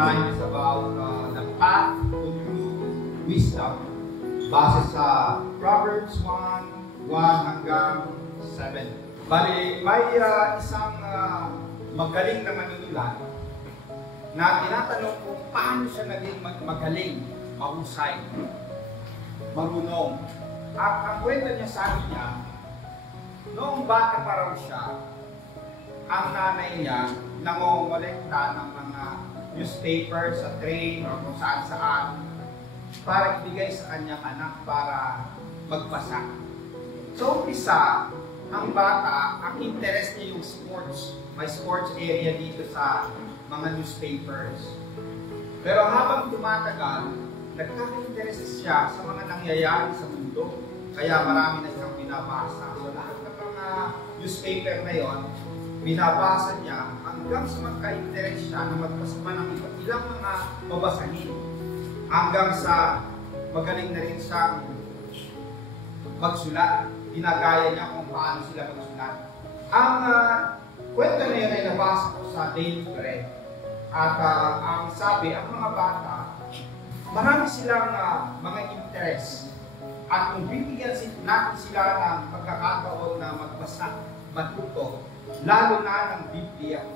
time is about the path to true wisdom. Base sa Proverbs 1:1 hanggang 7. Bali, may isang magaling na manunulat na tinatanong kung paano siya naging magaling, mahusay, marunong. At ang kwento niya, sabi niya, noong bata pa raw siya, ang nanay niya nangongolekta ng mga newspaper sa train o kung saan para ibigay sa kanyang anak para magbasa. So, umpisa, ang bata, ang interest niya yung sports. May sports area dito sa mga newspapers. Pero habang tumatagal, nagkaka-interest siya sa mga nangyayari sa mundo. Kaya marami na siyang binabasa. So, lahat ng mga newspaper na yon, binabasa niya hanggang sa magka-interest siya na magbasa pa ng ilang mga babasahin. Hanggang sa magaling na rin siyang magsulat. Ginagaya niya kung paano sila magsulat. Ang kwento na yun ay nabasa ko sa Daily Bread. At ang sabi, ang mga bata, marami silang mga interest. At kung bibigyan natin sila ng pagkakataon na magbasa, matuto, lalo na ng Biblia,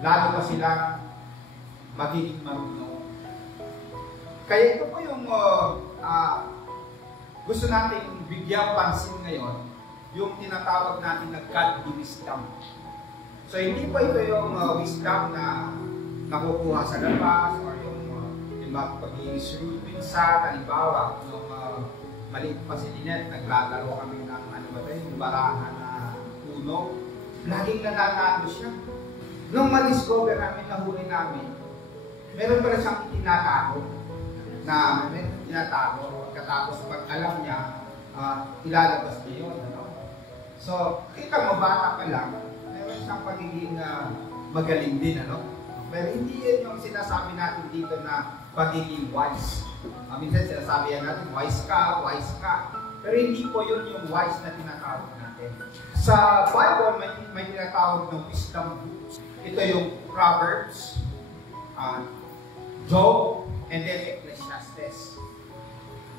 lalo pa silang magiging marunong. Kaya ito po yung gusto natin bigyan pansin ngayon, yung tinatawag natin na godly wisdom. So hindi po ito yung wisdom na nakukuha sa labas or yung pagiging shrewd minsan. Halimbawa, nung maliit pa si Lynette, naglalaro kami ng yung barahan na puno. Laging nananalo siya. Nung ma-discover namin, nahuli namin, meron pa rin siyang itinatago. Na tinatago, pagkatapos pag alam niya, ilalabas niya yun. Ano? So, kita mo, bata pa lang, meron siyang pagiging magaling din. Ano? Pero hindi yun yung sinasabi natin dito na pagiging wise. Minsan sinasabi natin, wise ka. Pero hindi po yun yung wise na tinatawag natin. Sa Bible, may tinatawag ng wisdom books. Ito yung Proverbs, Job, and then Ecclesiastes.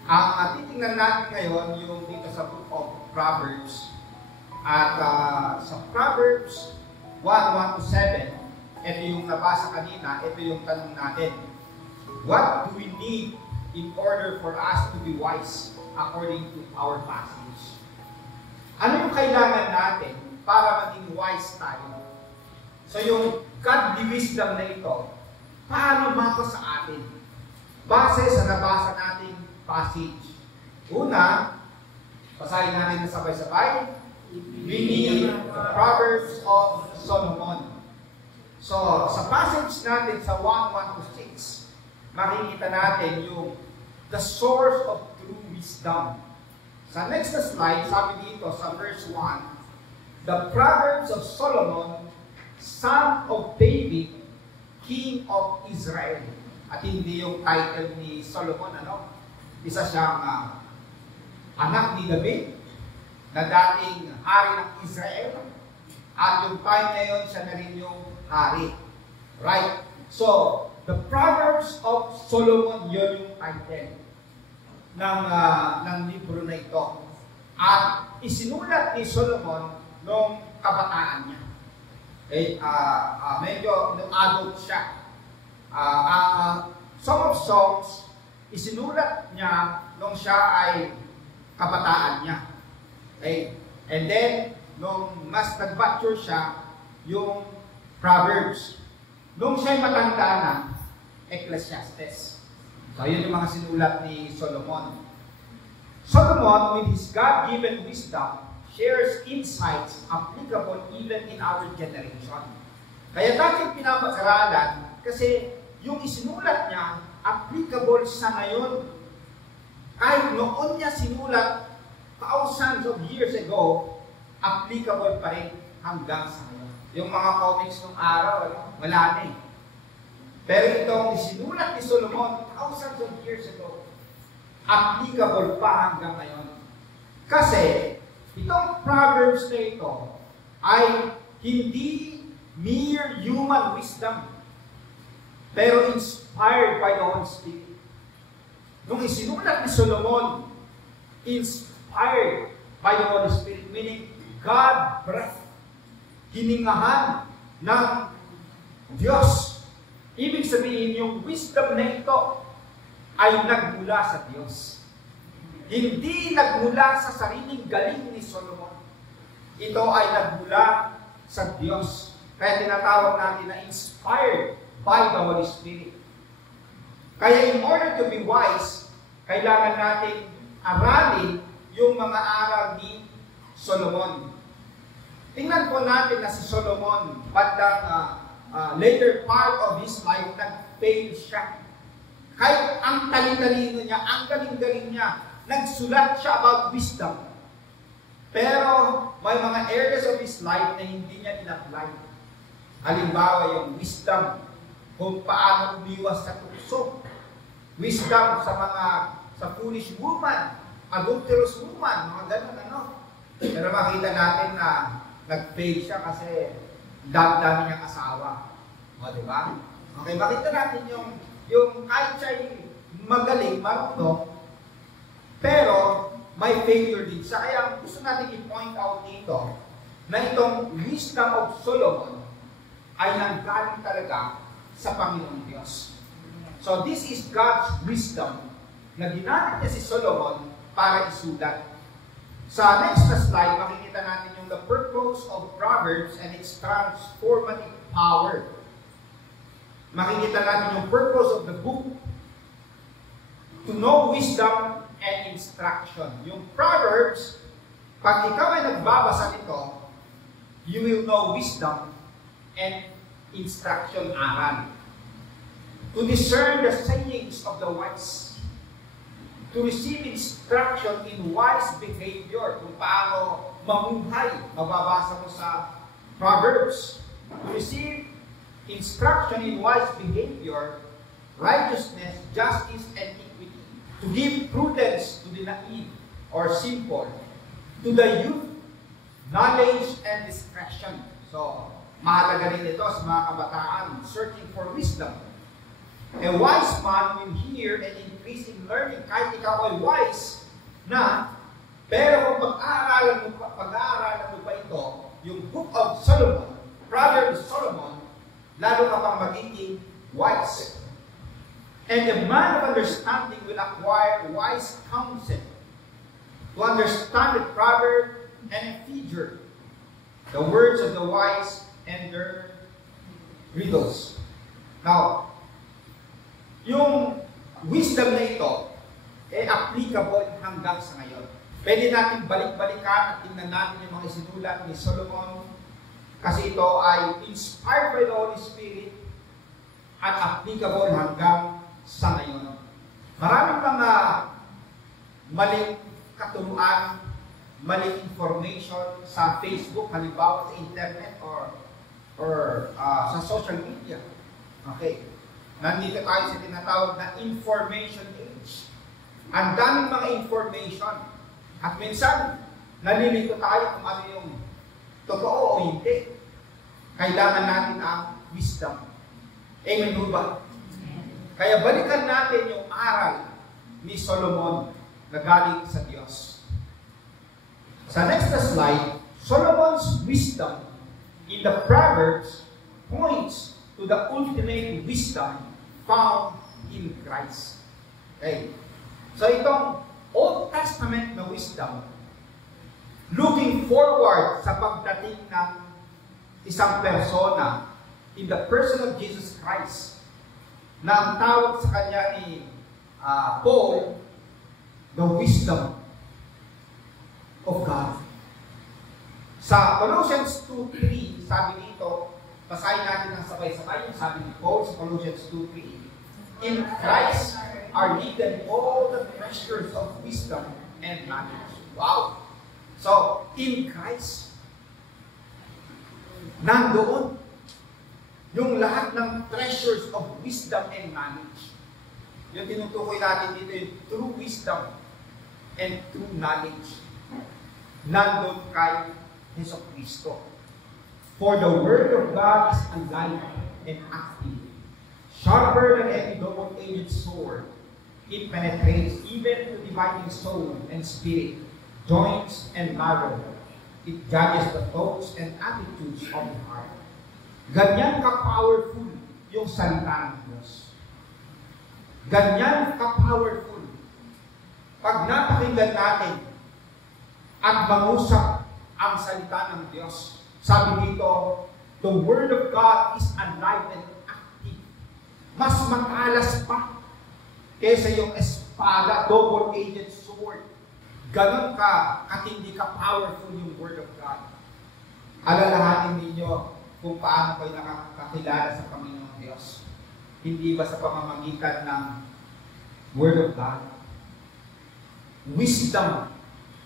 Ang titingnan natin ngayon yung dito sa Book of Proverbs. At sa Proverbs 1:1-7, ito yung nabasa kanina, ito yung tanong natin. What do we need in order for us to be wise according to our passage? Ano yung kailangan natin para maging wise tayo? So yung godly wisdom na ito, paano ba sa atin? Base sa nabasa nating passage. Una, basahin natin na sabay-sabay. We need the Proverbs of Solomon. So, sa passage natin sa 1:1-6, makikita natin yung the source of true wisdom. Sa next na slide, sabi dito sa verse 1, the Proverbs of Solomon, son of David, king of Israel. At hindi yung title ni Solomon, ano? Isa siyang anak ni David, na dating hari ng Israel. At yung time na yun, siya na rin yung hari. Right? So, the Proverbs of Solomon, yun yung title ng libro na ito. At isinulat ni Solomon nung kabataan niya. Okay? Medyo adult siya. Song of Songs, isinulat niya nung siya ay kabataan niya. Okay? And then, nung mas nag-mature siya, yung Proverbs. Nung siya'y matanda na, Ecclesiastes. So, yun yung mga sinulat ni Solomon. Solomon, with his God-given wisdom, shares insights applicable even in our generation. Kaya natin pinapag-aralan kasi yung isinulat niya, applicable sa ngayon. Kahit noon niya sinulat thousands of years ago, applicable pa rin hanggang sa ngayon. Yung mga comics ng araw, wala na eh. Pero itong isinulat ni Solomon thousands of years ago, applicable pa hanggang ngayon. Kasi, itong Proverbs na ito ay hindi mere human wisdom. pero inspired by the Holy Spirit. Nung isinulat ni Solomon, inspired by the Holy Spirit, meaning God breath, hiningahan ng Diyos. Ibig sabihin, yung wisdom na ito ay nagmula sa Diyos. Hindi nagmula sa sariling galing ni Solomon. Ito ay nagmula sa Diyos. Kaya tinatawag natin na inspired by the Holy Spirit. Kaya in order to be wise, kailangan natin aralin yung mga aral ni Solomon. Tingnan po natin na si Solomon, bandang later part of his life, nag-fail siya. Kahit ang talino niya, ang galing-galing niya, nagsulat siya about wisdom. Pero may mga areas of his life na hindi niya in-apply. Halimbawa, yung wisdom kung paano umiwas sa tukso. Wisdom sa foolish woman, adulterous woman, mga ganun ano. Pero makita natin na nag-fail siya kasi dami niyang asawa. O, di ba? Okay, makita natin yung kahit siya'y magaling, marunong, pero may failure din siya. Kaya gusto natin i-point out dito na itong wisdom of Solomon ay nanggaling talaga sa Panginoong Diyos. So this is God's wisdom na ginamit niya si Solomon para isulat. Sa next na slide, makikita natin yung the purpose of Proverbs and its transformative power. Makikita natin yung purpose of the book to know wisdom and instruction. Yung Proverbs, pag ikaw ay nagbabasa nito, you will know wisdom and instruction aral. To discern the sayings of the wise. To receive instruction in wise behavior. Kung paano mamuhay, mababasa mo sa Proverbs. To receive instruction in wise behavior, righteousness, justice, and equity. To give prudence to the naive or simple. To the youth, knowledge and discretion. So, mahalaga rin ito sa mga kabataan, searching for wisdom. A wise man will hear and increase in learning. Kahit ikaw ay wise na, pero kung pag-aaralan mo pa ito, yung Book of Solomon, Proverbs of Solomon, lalo ka pang magiging wise. And a man of understanding will acquire wise counsel to understand the proverb and figure, the words of the wise and their riddles. Now, yung wisdom na ito, applicable hanggang sa ngayon. Pwede natin balik-balikan at tingnan natin yung mga isinulat ni Solomon kasi ito ay inspired by the Holy Spirit at applicable hanggang sa ngayon. Maraming mga maling katuruan, maling information sa Facebook, halimbawa sa internet or sa social media. Okay. Nandito tayo sa tinatawag na information age. Ang daming mga information. At minsan, nalilito tayo kung ano yung totoo o hindi. Kailangan natin ang wisdom. Amen ba? Kaya balikan natin yung aral ni Solomon na galing sa Diyos. Sa next slide, Solomon's wisdom in the Proverbs points to the ultimate wisdom found in Christ. Okay. So itong Old Testament na wisdom, looking forward sa pagdating ng isang persona in the person of Jesus Christ, na ang tawag sa kanya ni Paul, the wisdom of God. Sa Colossians 2:3, sabi dito, basahin natin ng sabay-sabay yung sabi ni Paul sa Colossians 2:3. In Christ are hidden all the treasures of wisdom and knowledge. Wow! So, in Christ, nandoon yung lahat ng treasures of wisdom and knowledge. Yung tinutukoy natin dito yung true wisdom and true knowledge. Nandun kay Jesu Cristo. For the Word of God is alive and active, Sharper than any double-edged sword, it penetrates even to dividing soul and spirit, joints and marrow. It judges the thoughts and attitudes of the heart. Ganyan ka-powerful yung salita ng Diyos. Ganyan ka-powerful. Pag napakinggan natin at mangusap ang salita ng Diyos, sabi dito, the Word of God is alive and active. Mas matalas pa kaysa yung espada, double-edged sword. Ganon ka, katindi ka, powerful yung Word of God. Alalahanin ninyo kung paano kayo nakakakilala sa Panginoong Diyos. Hindi ba sa pamamagitan ng Word of God? Wisdom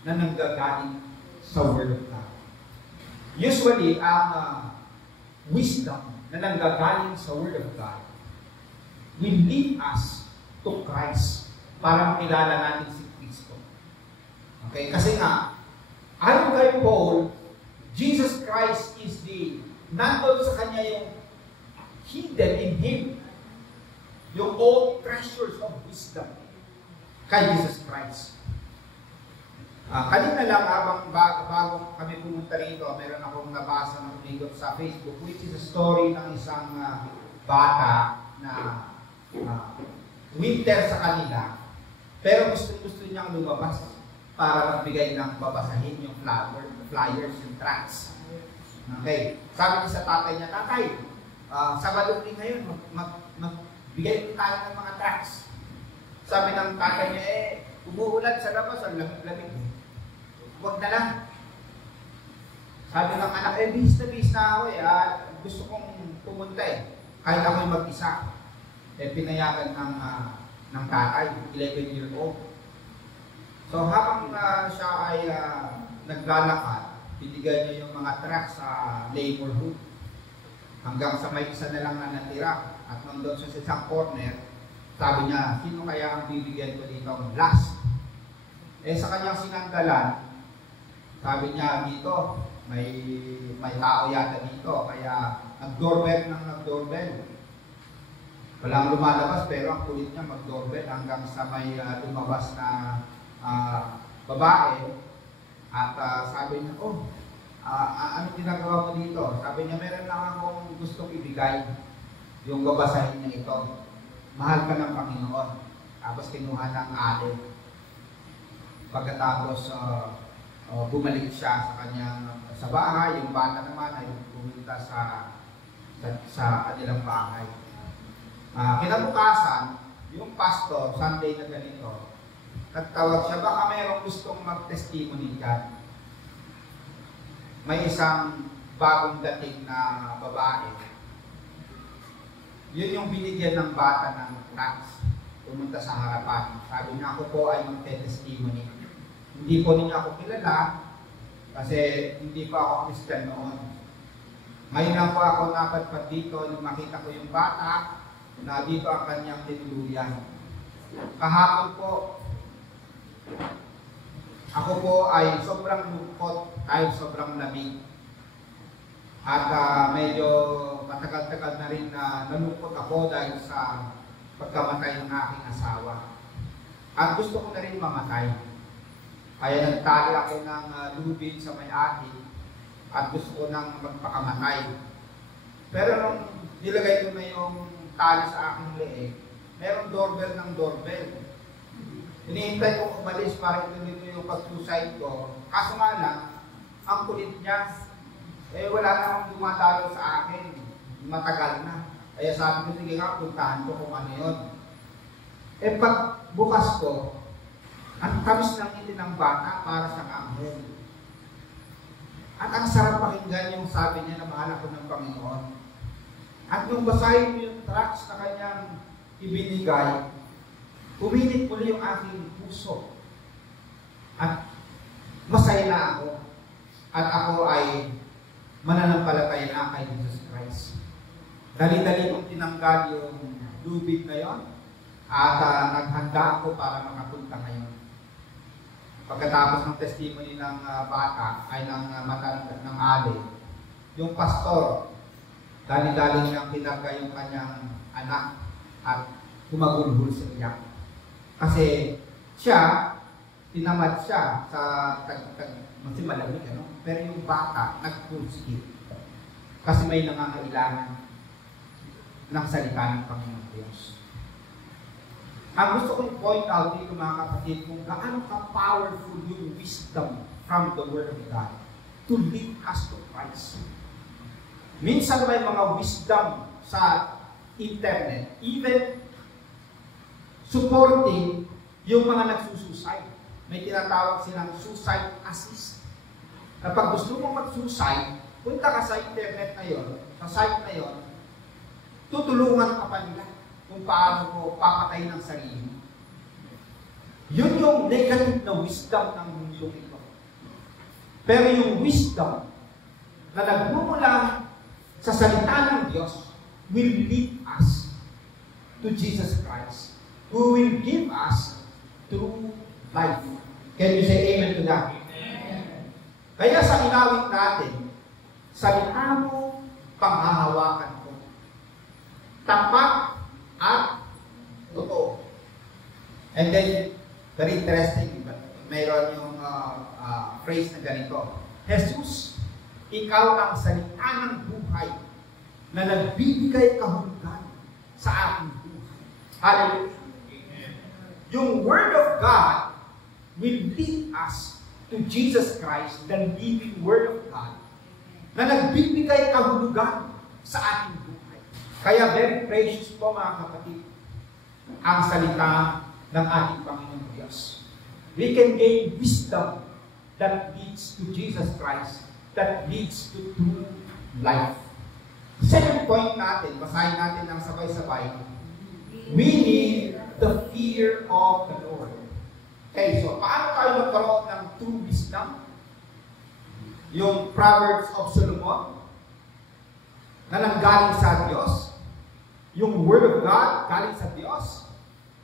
na nanggagaling sa Word of God. Usually, ang wisdom na nanggagaling sa Word of God will lead us to Christ para makilala natin si Kristo. Okay? Kasi nga, ayon kay Paul, Jesus Christ is nandun sa Kanya yung hidden in Him, yung all treasures of wisdom kay Jesus Christ. Kanina lang, bago kami pumunta rito, meron akong nabasa ng umigot sa Facebook, which is a story ng isang bata na winter sa kanila, pero gusto niyang lumabas para magbigay ng babasahin yung flyers, yung tracts. Okay. Sabi niya sa tatay niya, tatay, Sabado rin ngayon, magbigay tayo ng mga tracts. Sabi ng tatay niya, umuulan sa labas, ang lamig. Huwag na lang. Sabi ng anak, bis na ako gusto kong pumunta kahit ako'y mag-isa. Pinayagan ng tatay, 11-year-old. So habang siya ay naglalakad, binigyan niya yung mga tracts sa neighborhood. Hanggang sa may isa na lang na natira. At nandun siya sa isang corner, sabi niya, sino kaya ang bibigyan ko dito last? Sa kanyang sinanggalan, sabi niya dito, may tao yata dito, kaya nag-doorbell. Walang lumalabas, pero ang kulit niya mag-doorbell hanggang sa may lumabas na babae. At sabi niya, ano ginagawa mo dito? Sabi niya, meron lang akong gustong ibigay. Yung babasahin niya ito. Mahal ka ng Panginoon. Tapos kinuha ng ate. Pagkatapos, bumalik siya sa kanyang sa bahay. Yung bata naman ay pumunta sa kanilang bahay. Kinabukasan, yung pastor, Sunday na ganito, nagtawag siya, baka mayroong gustong mag-testimony dyan. May isang bagong dating na babae. Yun yung binigyan ng bata ng tracts. Pumunta sa harapan. Sabi niya, ako po ay mag-testimony. Hindi po ninyo ako kilala kasi hindi pa ako Christian noon. Ngayon lang po ako napadpad dito nung makita ko yung bata na dito ang kanyang tinuluyan. Kahapon po, ako po ay sobrang lungkot kahit sobrang lamig. At medyo matagal-tagal na rin na nalungkot ako dahil sa pagkamatay ng aking asawa. At gusto ko na rin mamatay. Kaya nagtali ako ng lubid sa may akin at gusto ko nang magpakamatay. Pero nung nilagay ko na yung tali sa aking leeg, merong doorbell ng doorbell. Hinihintay ko umalis para ituloy yung pag-suicide ko. Kaso nga lang, ang kulit niya, wala na akong dumadalo sa akin. Matagal na. Kaya sabi ko, sige nga, puntahan ko kung ano yun. Pag bukas ko, ang tamis ng ngiti ng bata para sa anghel. At ang sarap pakinggan yung sabi niya na mahal ako ng Panginoon. At nung basahin mo yung tracts na kanyang ibinigay, uminit muli yung aking puso. At masaya na ako. At ako ay mananampalataya na kay Jesus Christ. Dali-dali kong tinanggal yung lubid na yon at naghanda ako para makapunta ngayon. Pagkatapos ng testimony ng bata, ay ng ng ade, yung pastor, dali-dali niyang pinagka yung kanyang anak at gumagulhol sa iyak. Kasi siya, tinamad siya sa kasi malamig, ano? Pero yung bata, nagpursige. Kasi may nangangailangan ng salita ng Panginoon Diyos. Ang gusto kong point out dito mga kapatid, kung gaano ka-powerful yung wisdom from the Word of God to lead us to Christ. Minsan may mga wisdom sa internet, even supporting yung mga nagsusuicide. May tinatawag silang suicide assist. Kapag gusto mong mag-suicide, punta ka sa internet na yun, sa site na yun, tutulungan ka pa nila kung paano mo papatay ng sarili mo. Yun yung negative na wisdom ng mundong ito. Pero yung wisdom na nagmumula sa salita ng Diyos will lead us to Jesus Christ, who will give us true life. Can you say amen to that? Amen. Kaya sa inawit natin, salita mo, panghahawakan ko. Tapat at totoo. And then, very interesting, mayroon yung phrase na ganito. Jesus, ikaw ang salita ng buhay na nagbibigay kahulugan sa ating buhay. Hallelujah. Yung Word of God will lead us to Jesus Christ, the living Word of God, na nagbibigay kahulugan sa ating buhay. Kaya very precious po mga kapatid, ang salita ng ating Panginoon Diyos. We can gain wisdom that leads to Jesus Christ, that leads to true life. Second point natin, basahin natin ng sabay-sabay. We need the fear of the Lord. Okay, so paano tayo magkaroon ng true wisdom? Yung Proverbs of Solomon, na nanggaling sa Diyos. Yung Word of God, galing sa Diyos.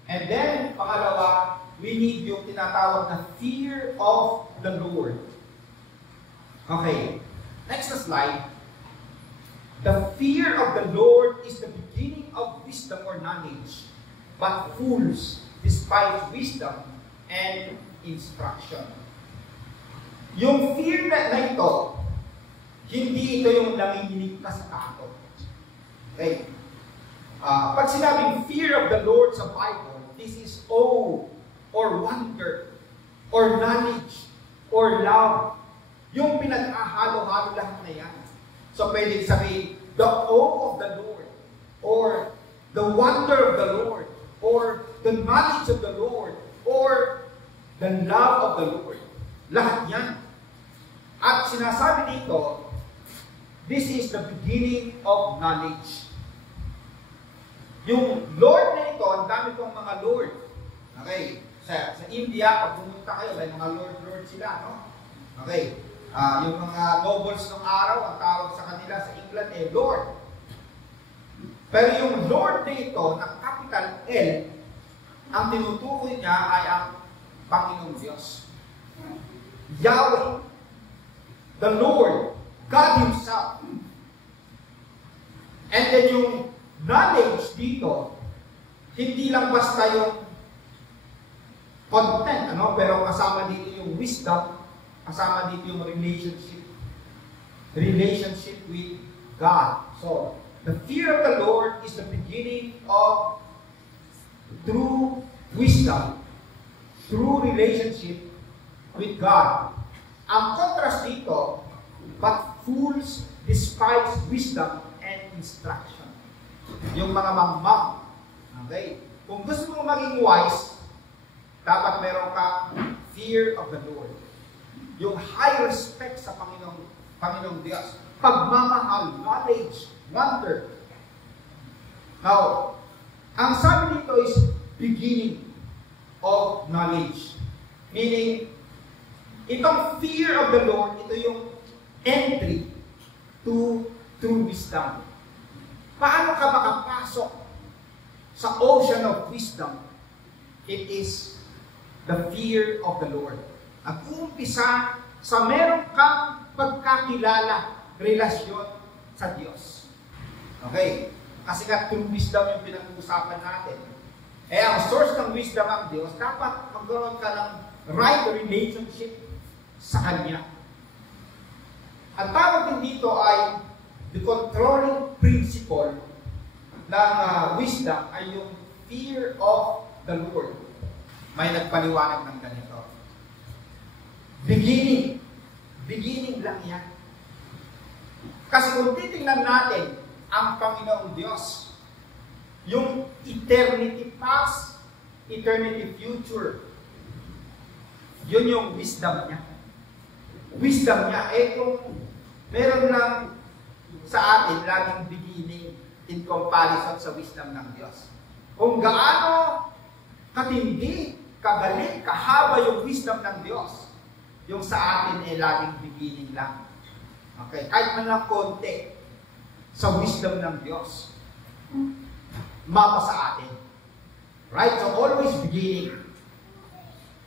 And then, pangalawa, we need yung tinatawag na fear of the Lord. Okay, next slide. The fear of the Lord is the beginning of wisdom or knowledge, but fools despise wisdom and instruction. Yung fear na ito, hindi ito yung nanginginig ka sa takot. Okay? Pag sinabing fear of the Lord sa Bible, this is awe, or wonder, or knowledge, or love. Yung pinag-ahalo-halo lahat na yan. So pwedeng sabihin, the awe of the Lord, or the wonder of the Lord, or the knowledge of the Lord, or the love of the Lord. Lahat yan. At sinasabi dito, this is the beginning of knowledge. Yung Lord na ito, ang dami kong mga Lord. Okay, sa India, pag pumunta kayo, may mga Lord sila, no? Okay, yung mga nobles ng araw, ang tawag sa kanila sa England Lord. Pero yung Lord na ito, na capital L, ang tinutukoy niya ay ang Panginoong Diyos. Yahweh, the Lord, God Himself. And then yung knowledge dito, hindi lang basta yung content, pero kasama dito yung wisdom, kasama dito yung relationship with God. So, the fear of the Lord is the beginning of true wisdom, true relationship with God. Ang contrast dito, but fools despise wisdom and instruction. Yung mga mangmang. Okay? Kung gusto mong maging wise, dapat meron ka fear of the Lord. Yung high respect sa Panginoong Diyos. Pagmamahal, knowledge, wonder. Now, ang sabi dito is beginning of knowledge. Meaning, itong fear of the Lord, ito yung entry to true wisdom. Paano ka makapasok sa ocean of wisdom? It is the fear of the Lord. At uumpisa sa meron kang pagkakilala, relasyon sa Diyos. Okay. Kasi nga true wisdom yung pinag-uusapan natin. Eh, ang source ng wisdom ng Diyos, dapat magkaroon ka ng right relationship sa Kanya. Ang tawag din dito ay the controlling principle ng wisdom ay yung fear of the Lord. May nagpaliwanag ng ganito. Beginning lang yan. Kasi kung titingnan natin ang Panginoong Diyos, yung eternity past, eternity future, yun yung wisdom niya. Wisdom niya, kung meron lang sa atin laging beginning in comparison sa wisdom ng Diyos. Kung gaano katindi, kagaling, kahaba yung wisdom ng Diyos, yung sa atin ay laging beginning lang. Okay, kahit man lang konti sa wisdom ng Diyos, mapa sa atin. Right? So always beginning.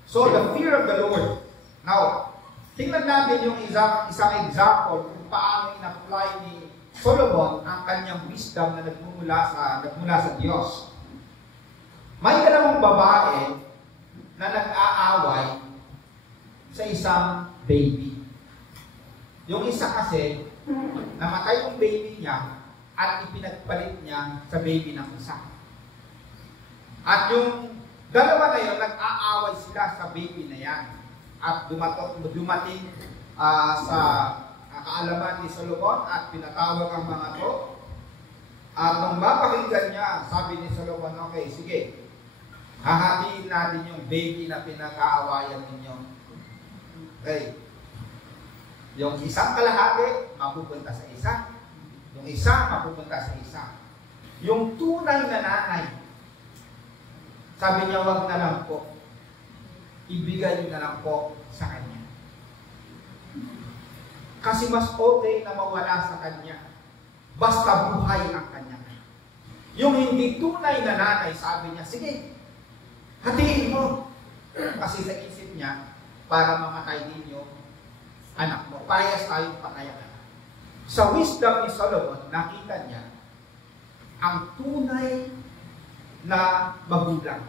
So the fear of the Lord. Now, tingnan natin yung isang example kung paano in-apply ni Solomon ang kanyang wisdom na nagmula sa Diyos. May dalawang babae na nag-aaway sa isang baby. Yung isa kasi, namatay yung baby niya at ipinagpalit niya sa baby ng isa. At yung dalawa na yun, nag-aaway sila sa baby na yan. At dumating sa kaalaman ni Solomon at pinatawag ang mga to. At nung mapakinggan niya, sabi ni Solomon, okay, sige, hahatiin natin yung baby na pinag-aawayan ninyo. Okay. Yung isang kalahati, mapupunta sa isa. Yung isa, mapupunta sa isa. Yung tunay na nanay, sabi niya, wag na lang po. Ibigay na lang po sa kanya. Kasi mas okay na mawala sa kanya. Basta buhay ang kanya. Yung hindi tunay na nanay, sabi niya, sige, hatiin mo. Kasi sa isip niya, para mamatay ninyo anak mo. Parehas tayong patayan. Sa wisdom ni Solomon, nakita niya ang tunay na magulang.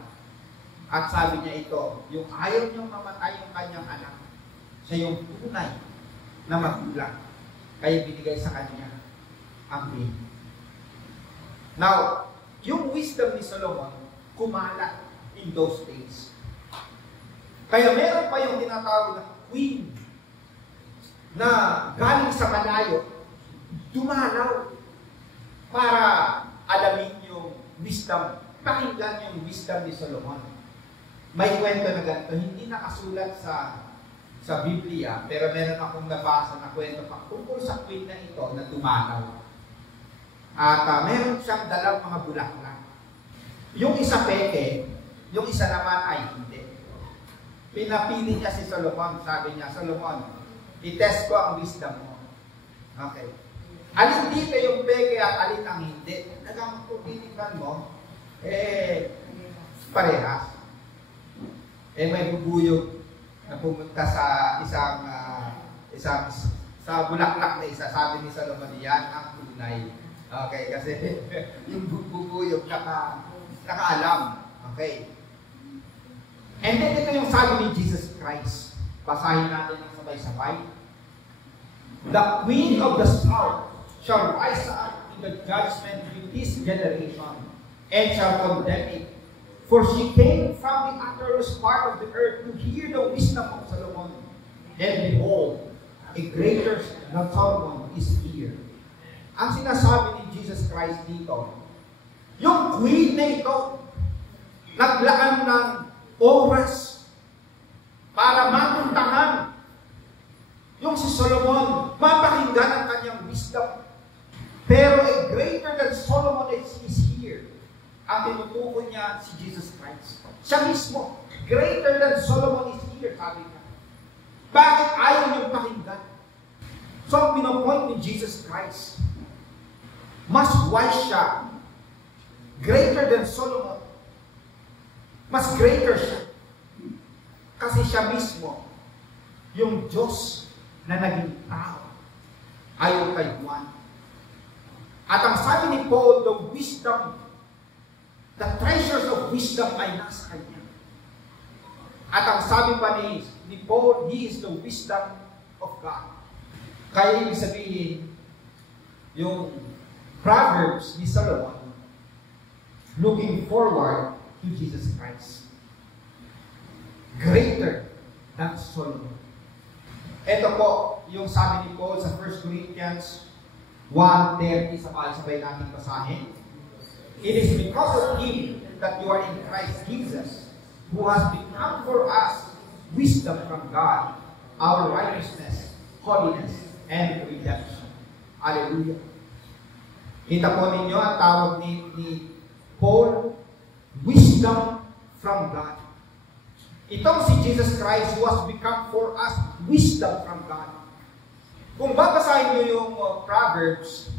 At sabi niya ito, yung ayaw niyang mamatay yung kanyang anak, siya yung tunay na magulang. Kaya binigay sa kanya ang baby. Now, yung wisdom ni Solomon, kumalat in those days. Kaya meron pa yung tinatawag na queen na galing sa malayo, dumalaw para alamin yung wisdom, pakinggan yung wisdom ni Solomon. May kwento na ganito, hindi nakasulat sa Biblia, pero meron akong nabasa na kwento pa tungkol sa queen na ito na dumalaw. At meron siyang dalang mga bulaklak. Yung isa peke, yung isa naman ay hindi. Pinapili niya si Solomon, sabi niya, Solomon, i-test ko ang wisdom mo. Okay. Alin dito yung peke at alin ang hindi? Nagang pupilitan mo, parehas. May bubuyog na pumunta sa isang sa bulaklak na isa. Sabi ni Solomon, yan ang tunay. Okay, kasi yung bubuyog nakaalam. Okay. And then ito yung sabi ni Jesus Christ. Basahin natin ng sabay-sabay. The queen of the south shall rise up in the judgment with this generation and shall condemn it. For she came from the uttermost part of the earth to hear the wisdom of Solomon. And behold, a greater than Solomon is here. Ang sinasabi ni Jesus Christ dito, yung queen na ito, naglaan ng oras para mapuntahan yung si Solomon, mapakinggan ang kanyang wisdom. Pero a greater than Solomon is here. Ang tinutukoy niya si Jesus Christ. Siya mismo, greater than Solomon is here, sabi niya. Bakit ayaw niyong pakinggan? So, ang pinopoint ni Jesus Christ, mas wise siya, greater than Solomon. Mas greater siya. Kasi siya mismo, yung Diyos na naging tao, ayaw kay Juan. At ang sabi ni Paul, the treasures of wisdom ay nasa kanya. At ang sabi pa ni Paul, he is the wisdom of God. Kaya ibig sabihin, yung Proverbs ni Solomon, looking forward to Jesus Christ. Greater than Solomon. Ito po, yung sabi ni Paul sa 1 Corinthians 1:30, sabay natin basahin. It is because of Him that you are in Christ Jesus, who has become for us wisdom from God, our righteousness, holiness, and redemption. Hallelujah. Kita po ninyo ang tawag ni Paul, wisdom from God. Itong si Jesus Christ who has become for us wisdom from God. Kung babasahin nyo yung Proverbs,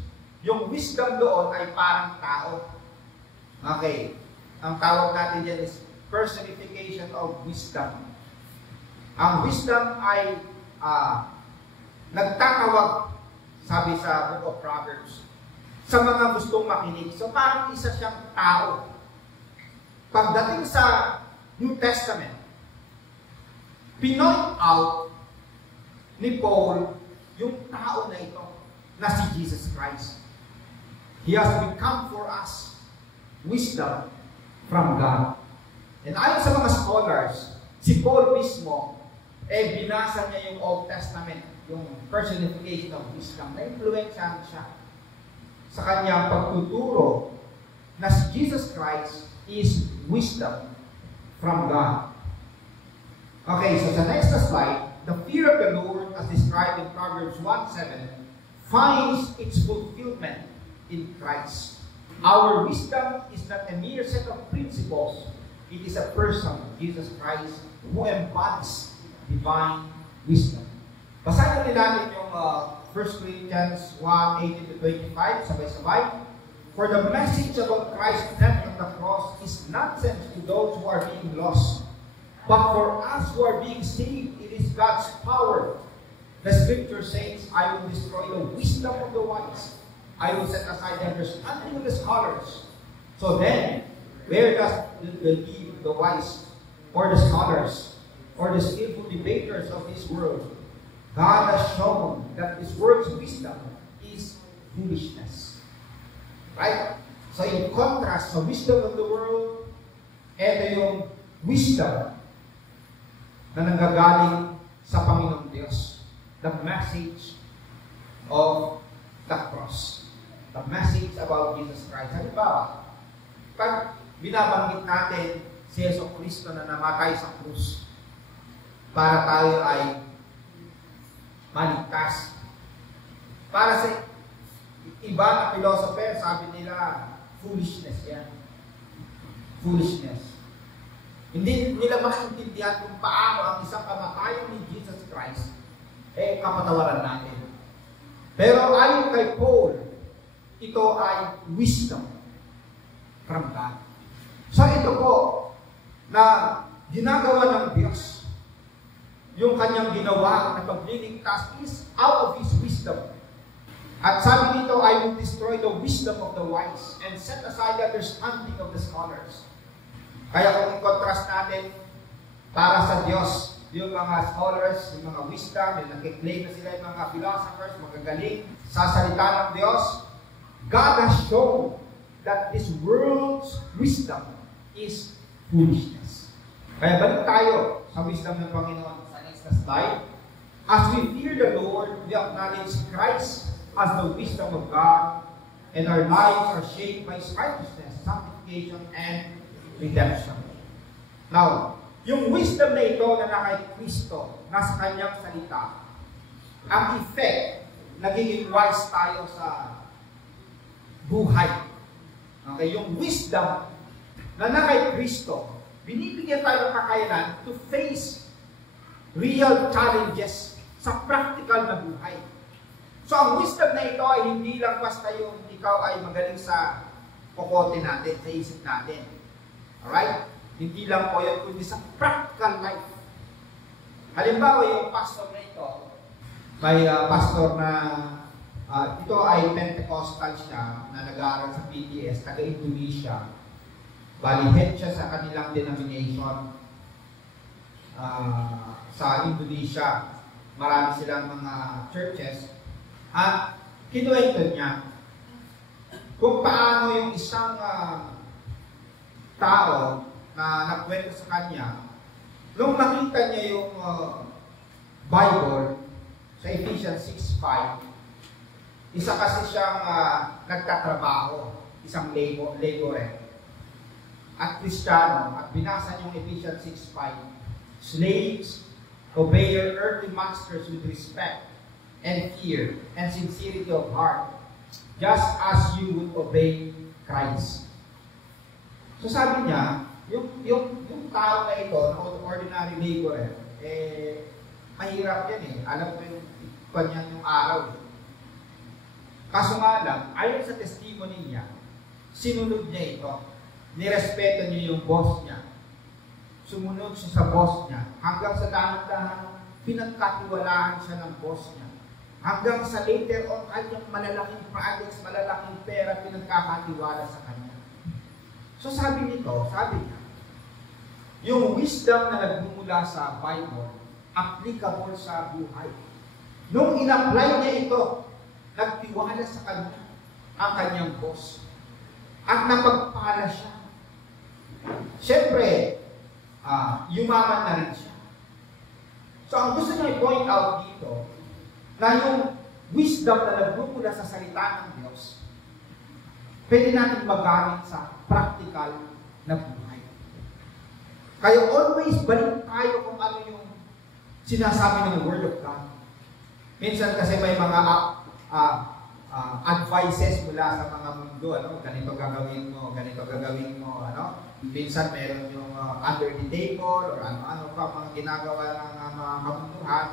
yung wisdom doon ay parang tao. Okay. Ang tawag natin dyan is personification of wisdom. Ang wisdom ay nagtatawag, sabi sa Book of Proverbs, sa mga gustong makinig. So parang isa siyang tao. Pagdating sa New Testament, pinoint out ni Paul yung tao na ito, na si Jesus Christ. He has become for us wisdom from God. And ayon sa mga scholars, si Paul mismo, binasa niya yung Old Testament, yung personification of wisdom, na-influensyahan siya sa kanyang pagtuturo na si Jesus Christ is wisdom from God. Okay, so sa next slide, the fear of the Lord, as described in Proverbs 1:7, finds its fulfillment in Christ. Our wisdom is not a mere set of principles, it is a person, Jesus Christ, who embodies divine wisdom. Basahin natin yung 1 Corinthians 1:18-25, sabay-sabay. For the message about Christ's death on the cross is nonsense to those who are being lost. But for us who are being saved, it is God's power. The scripture says, I will destroy the wisdom of the wise. I will set aside the understanding of the scholars. So then, where does the wise, or the scholars, or the skillful debaters of this world? God has shown that this world's wisdom is foolishness. Right? So in contrast sa wisdom of the world, ito yung wisdom na nanggagaling sa Panginoong Diyos. The message of the cross. The message about Jesus Christ. Halimbawa, pag binabanggit natin si Yeso Cristo na namatay sa krus para tayo ay maligtas. Para sa iba na philosopher, sabi nila, foolishness yan. Foolishness. Hindi nila maintindihan kung paano ang isang kamatayan ni Jesus Christ kapatawaran natin. Pero ayon kay Paul, ito ay wisdom from God. So ito po, na ginagawa ng Diyos, yung kanyang ginawa na pagliligtas is out of His wisdom. At sabi nito, I will destroy the wisdom of the wise and set aside the understanding of the scholars. Kaya kung i-contrast natin, para sa Diyos, yung mga scholars, yung mga wisdom, yung nakiklaim na sila yung mga philosophers, magagaling sa salita ng Diyos, God has shown that this world's wisdom is foolishness. Kaya balik tayo sa wisdom ng Panginoon sa next slide. As we fear the Lord, we acknowledge Christ as the wisdom of God, and our lives are shaped by His righteousness, sanctification, and redemption. Now, yung wisdom na ito na kay Kristo, nasa kanyang salita, ang effect, nagiging wise tayo sa buhay. Okay, yung wisdom na kay Kristo, binibigyan tayo ng kakayanan to face real challenges sa practical na buhay. So, ang wisdom na ito ay hindi lang basta yung ikaw ay magaling sa kokote natin, sa isip natin. Alright? Hindi lang po yan, kundi sa practical life. Halimbawa, yung pastor na ito, may pastor na Ito ay Pentecostal siya na nag-aaral sa PTS, taga Indonesia. Bali, head siya sa kanilang denomination sa Indonesia. Marami silang mga churches. At kinuwento niya kung paano yung isang tao na nagkwento sa kanya, nung nakita niya yung Bible sa Ephesians 6:5, isa kasi siyang nagtatrabaho, isang laborer at Kristiyano, at binasa niyo yung Ephesians 6:5, slaves, obey your earthly masters with respect and fear and sincerity of heart, just as you would obey Christ. So sabi niya, yung tao na ito, na ordinary laborer, mahirap yan Alam ko yung kanya yung araw. Kaso nga lang, ayon sa testimony niya, sinunod niya ito. Nirespeto niya yung boss niya. Sumunod siya sa boss niya. Hanggang sa dahan-dahan, pinagkatiwalaan siya ng boss niya. Hanggang sa later on, kanyang malalaking projects, malalaking pera, pinagkakatiwala sa kanya. So sabi niya, yung wisdom na nagmumula sa Bible, applicable sa buhay. Nung in-apply niya ito, nagtiwala sa kanya ang kanyang boss. At napagpala siya. Siyempre, yumaman na rin siya. So ang gusto niya i-point out dito, na yung wisdom na nagmumula sa salita ng Diyos, pwede natin magamit sa practical na buhay. Kaya always balik tayo kung ano yung sinasabi ng Word of God. Minsan kasi may mga advices mula sa mga mundo, ganito gagawin mo, Minsan meron yung under the table, or ano-ano pa mga ginagawa ng mga kamunduhan.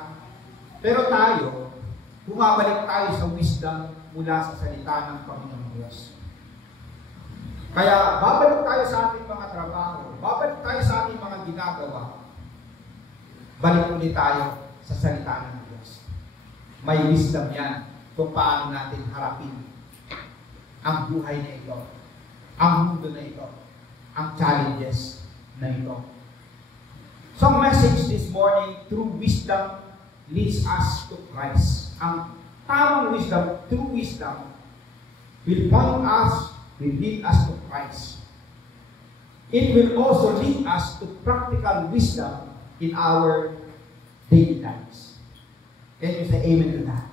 Pero tayo, bumabalik tayo sa wisdom mula sa salita ng Panginoong Diyos. Kaya babalik tayo sa ating mga trabaho, babalik tayo sa ating mga ginagawa, balik ulit tayo sa salita ng Diyos. May wisdom yan kung paano natin harapin ang buhay na ito, ang mundo na ito, ang challenges na ito. So, ang message this morning, true wisdom leads us to Christ. Ang tamang wisdom, true wisdom, will lead us to Christ. It will also lead us to practical wisdom in our daily lives. Can you say amen to that?